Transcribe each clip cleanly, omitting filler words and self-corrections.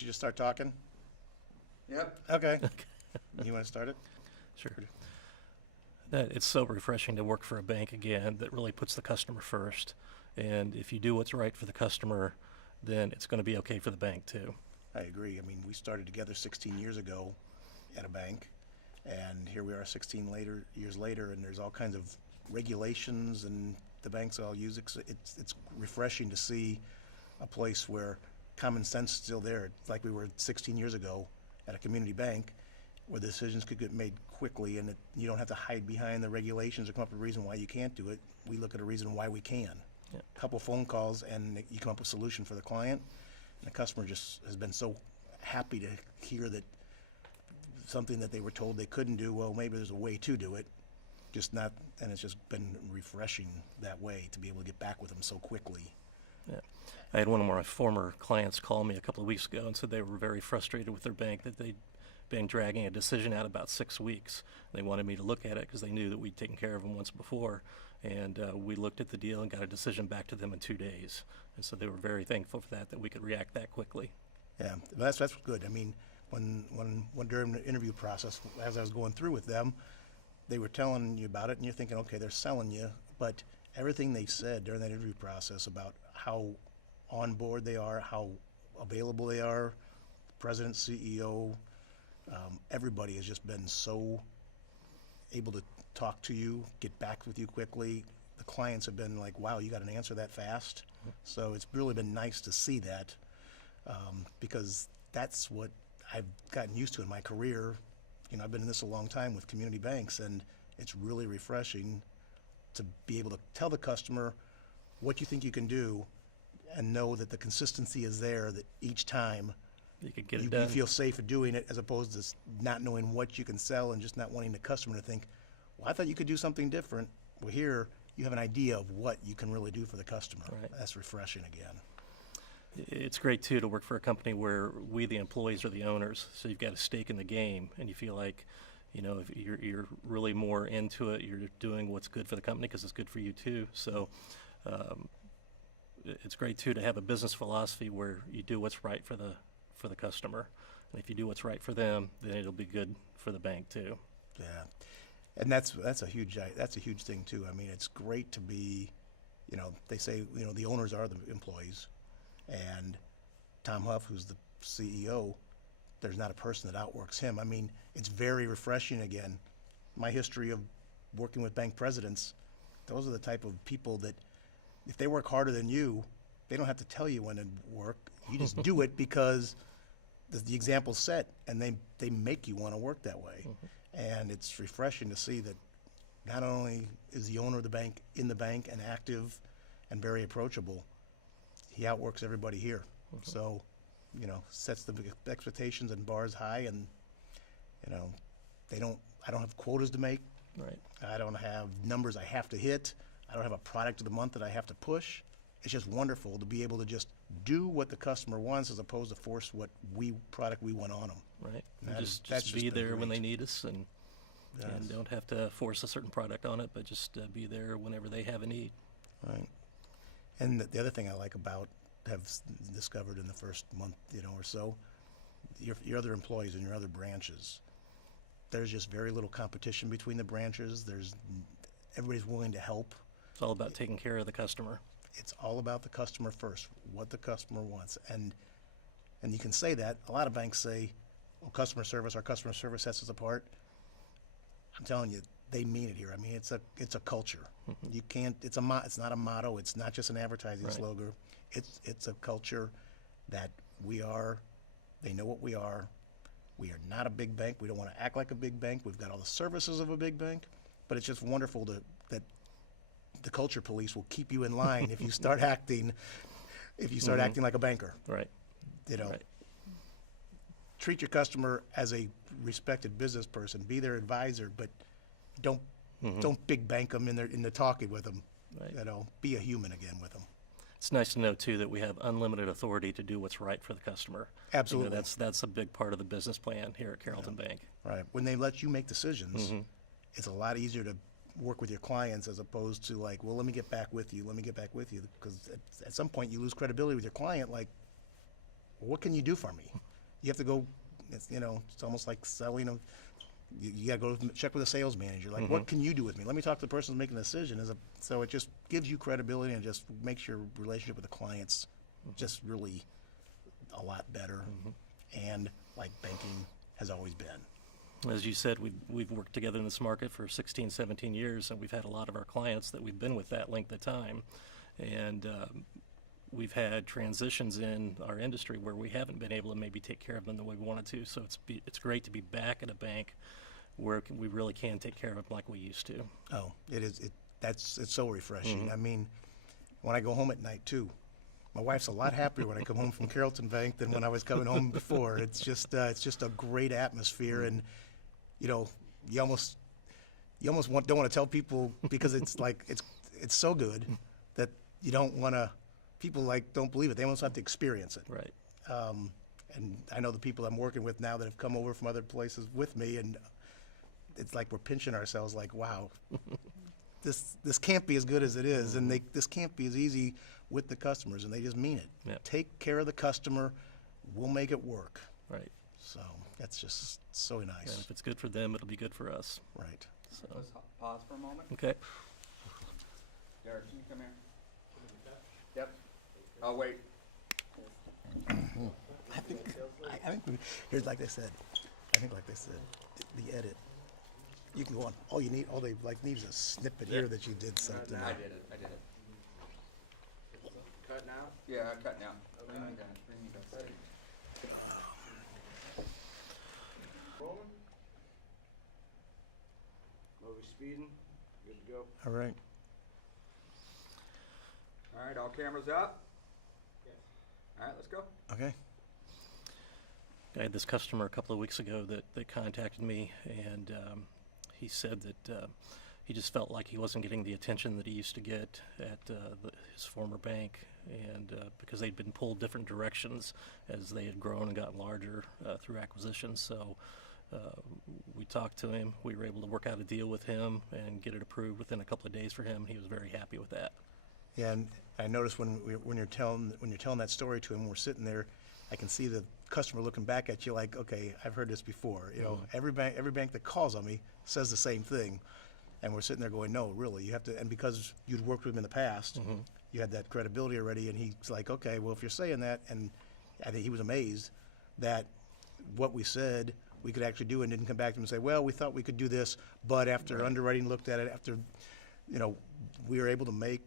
You just start talking? Yep. Okay. You want to start it? Sure. It's so refreshing to work for a bank again that really puts the customer first. And if you do what's right for the customer, then it's going to be okay for the bank too. I agree. I mean, we started together 16 years ago at a bank, and here we are 16 years later, and there's all kinds of regulations, and the banks all use it. So it's refreshing to see a place where common sense is still there. It's like we were 16 years ago at a community bank, where decisions could get made quickly, and you don't have to hide behind the regulations or come up with a reason why you can't do it. We look at a reason why we can. Yeah. A couple phone calls, and you come up with a solution for the client. And the customer just has been so happy to hear that something that they were told they couldn't do, well, maybe there's a way to do it, just not, and it's just been refreshing that way to be able to get back with them so quickly. Yeah. I had one of my former clients call me a couple of weeks ago and said they were very frustrated with their bank, that they'd been dragging a decision out about 6 weeks. They wanted me to look at it because they knew that we'd taken care of them once before. And we looked at the deal and got a decision back to them in 2 days. And so they were very thankful for that we could react that quickly. Yeah, that's good. I mean, when during the interview process, as I was going through with them, they were telling you about it, and you're thinking, okay, they're selling you, but everything they said during that interview process about how on board they are, how available they are, president, CEO, everybody has just been so able to talk to you, get back with you quickly. The clients have been like, wow, you got an answer that fast. So it's really been nice to see that, because that's what I've gotten used to in my career. You know, I've been in this a long time with community banks, and it's really refreshing to be able to tell the customer what you think you can do and know that the consistency is there, that each time You could get it you done. feel safe at doing it, as opposed to not knowing what you can sell and just not wanting the customer to think, well, I thought you could do something different. Well, here you have an idea of what you can really do for the customer. Right. That's refreshing again. It's great too to work for a company where we, the employees, are the owners. So you've got a stake in the game, and you feel like, you know, if you're really more into it, you're doing what's good for the company because it's good for you too. So it's great too to have a business philosophy where you do what's right for the customer, and if you do what's right for them, then it'll be good for the bank too. Yeah, and that's a huge thing too. I mean, it's great to be, you know, they say, you know, the owners are the employees, and Tom Huff, who's the CEO, there's not a person that outworks him. I mean, it's very refreshing again. My history of working with bank presidents, those are the type of people that if they work harder than you, they don't have to tell you when to work. You just do it because the example's set, and they make you want to work that way. And it's refreshing to see that not only is the owner of the bank in the bank and active and very approachable, he outworks everybody here. So, you know, sets the expectations and bars high, and, you know, I don't have quotas to make. Right. I don't have numbers I have to hit. I don't have a product of the month that I have to push. It's just wonderful to be able to just do what the customer wants as opposed to force what product we want on them. Right. And And that's just be been there when great. they need us, and don't have to force a certain product on it, but just be there whenever they have a need. Right. And the other thing I like about, discovered in the first month, you know, or so, your other employees and your other branches, there's just very little competition between the branches. Everybody's willing to help. It's all about taking care of the customer. It's all about the customer first, what the customer wants. And you can say that. A lot of banks say, oh, our customer service sets us apart. I'm telling you, they mean it here. I mean, it's a culture. You can't, it's not a motto. It's not just an advertising Right. slogan. It's a culture that they know what we are. We are not a big bank. We don't want to act like a big bank. We've got all the services of a big bank, but it's just wonderful that the culture police will keep you in line if you start acting like a banker. Right. You know, Right. treat your customer as a respected business person. Be their advisor, but don't big bank them in the talking with them. Right. You know, be a human again with them. It's nice to know too that we have unlimited authority to do what's right for the customer. Absolutely. You know, that's a big part of the business plan here at Carrollton Bank. Right. When they let you make decisions, it's a lot easier to work with your clients as opposed to like, well, let me get back with you. Because at some point you lose credibility with your client. Like, well, what can you do for me? you have to go, it's almost like selling them. You got to go check with a sales manager. Like, what can you do with me? Let me talk to the person who's making the decision. So it just gives you credibility and just makes your relationship with the clients just really a lot better. And like banking has always been. As you said, we've worked together in this market for 16, 17 years, and we've had a lot of our clients that we've been with that length of time. And we've had transitions in our industry where we haven't been able to maybe take care of them the way we wanted to. So it's great to be back at a bank where we really can take care of them like we used to. Oh, it is. It's so refreshing. I mean, when I go home at night too, my wife's a lot happier when I come home from Carrollton Bank than when I was coming home before. It's just a great atmosphere, and you almost don't want to tell people because it's like it's so good that you don't want to. People don't believe it. They almost have to experience it. Right. And I know the people I'm working with now that have come over from other places with me, and it's like we're pinching ourselves like, wow, this can't be as good as it is, and this can't be as easy with the customers, and they just mean it. Yep. Take care of the customer, we'll make it work. Right. So that's just so nice. And if it's good for them, it'll be good for us. Right. So. Let's pause for a moment. Okay. Derek, can you come here? Yep. Oh, wait. I think here's like they said. Like they said, the edit. You can go on. All they need is a snippet here that you did something. I did it. Cut now? Yeah, I cut now. Okay. Bring me back. Rolling? No speeding? Good to go? All right. All right, all cameras up? Yes. All right, let's go. Okay. I had this customer a couple of weeks ago that contacted me, and he said that he just felt like he wasn't getting the attention that he used to get at his former bank, and because they'd been pulled different directions as they had grown and gotten larger through acquisitions. So we talked to him. We were able to work out a deal with him and get it approved within a couple of days for him. He was very happy with that. Yeah, and I noticed when you're telling that story to him, we're sitting there, I can see the customer looking back at you like, okay, I've heard this before. Every bank that calls on me says the same thing, and we're sitting there going, no, really, you have to. And because you'd worked with him in the past, you had that credibility already. And he's like, okay, well, if you're saying that, and I think he was amazed that what we said we could actually do, and didn't come back to him and say, well, we thought we could do this, but after underwriting looked at it, after we were able to make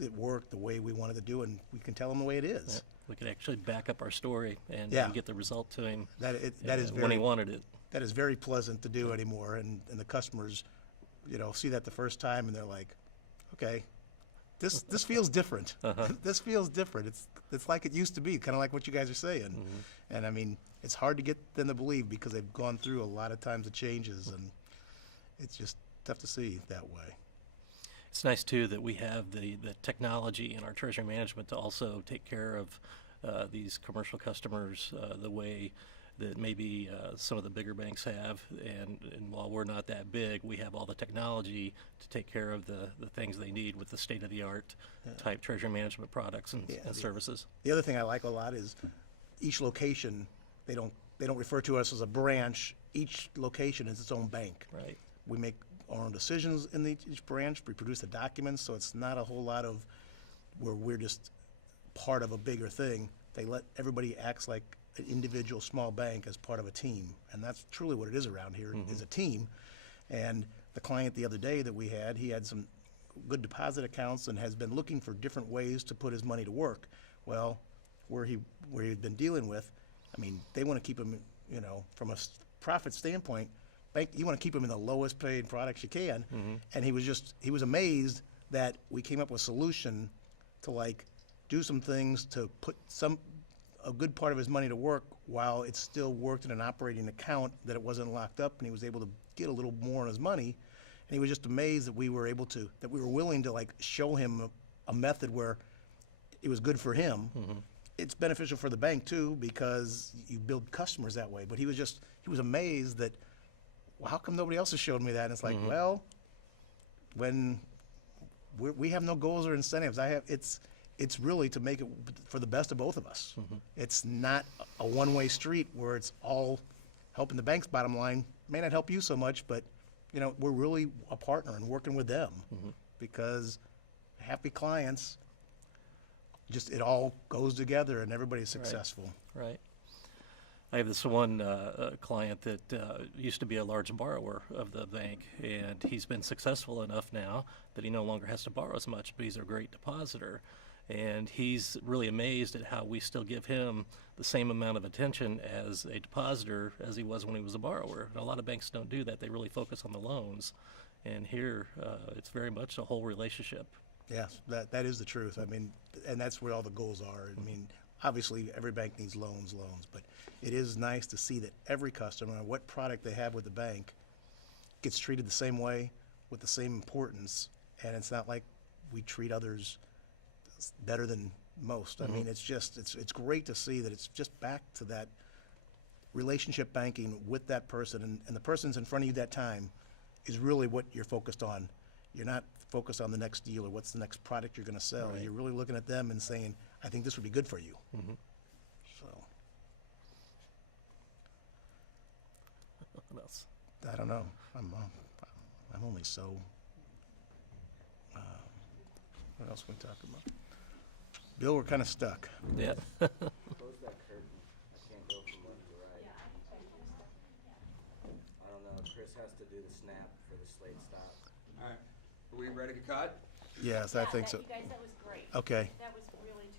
it work the way we wanted to do, and we can tell him the way it is. Yeah. We could actually back up our story and get the result to him That is when he wanted it. That is very pleasant to do anymore, and the customers, see that the first time, and they're like, okay, this feels different. This feels different. It's like it used to be, kind of like what you guys are saying. And I mean, it's hard to get them to believe because they've gone through a lot of times of changes, and it's just tough to see that way. It's nice, too, that we have the technology in our treasury management to also take care of these commercial customers the way that maybe some of the bigger banks have. And while we're not that big, we have all the technology to take care of the things they need with the state-of-the-art type treasury management products and services. The other thing I like a lot is each location, they don't refer to us as a branch. Each location is its own bank. Right. We make our own decisions in each branch. We produce the documents, so it's not a whole lot of where we're just part of a bigger thing. They let everybody act like an individual small bank as part of a team, and that's truly what it is around here, is a team. And the client the other day that we had, he had some good deposit accounts and has been looking for different ways to put his money to work. Well, where he'd been dealing with, I mean, they want to keep him, from a profit standpoint, you want to keep them in the lowest paid products you can. And he was amazed that we came up with a solution to do some things to put a good part of his money to work while it still worked in an operating account, that it wasn't locked up, and he was able to get a little more on his money. And he was just amazed that we were willing to show him a method where it was good for him. It's beneficial for the bank too, because you build customers that way. But he was amazed that, well, how come nobody else has showed me that? And it's like, well, when we have no goals or incentives, it's really to make it for the best of both of us. It's not a one-way street where it's all helping the bank's bottom line. May not help you so much, but, you know, we're really a partner and working with them because happy clients, just it all goes together and everybody's successful. Right. I have this one client that used to be a large borrower of the bank, and he's been successful enough now that he no longer has to borrow as much, but he's a great depositor. And he's really amazed at how we still give him the same amount of attention as a depositor as he was when he was a borrower. And a lot of banks don't do that. They really focus on the loans. And here, it's very much a whole relationship. Yes, that is the truth. I mean, and that's where all the goals are. I mean, obviously, every bank needs loans, but it is nice to see that every customer, what product they have with the bank, gets treated the same way with the same importance, and it's not like we treat others better than most. I mean, it's just, it's great to see that it's just back to that relationship banking with that person, and the person's in front of you that time is really what you're focused on. You're not focused on the next deal or what's the next product you're going to sell. Right. You're really looking at them and saying, I think this would be good for you. So, What else? I don't know. I'm only so. What else we talk about? Bill, we're kind of stuck. Yeah. Close that curtain. I can't go from left to right. I don't know. Chris has to do the snap for the slate stop. All right. Are we ready to cut? Yes, I think so. You guys, that was great. Okay. That was really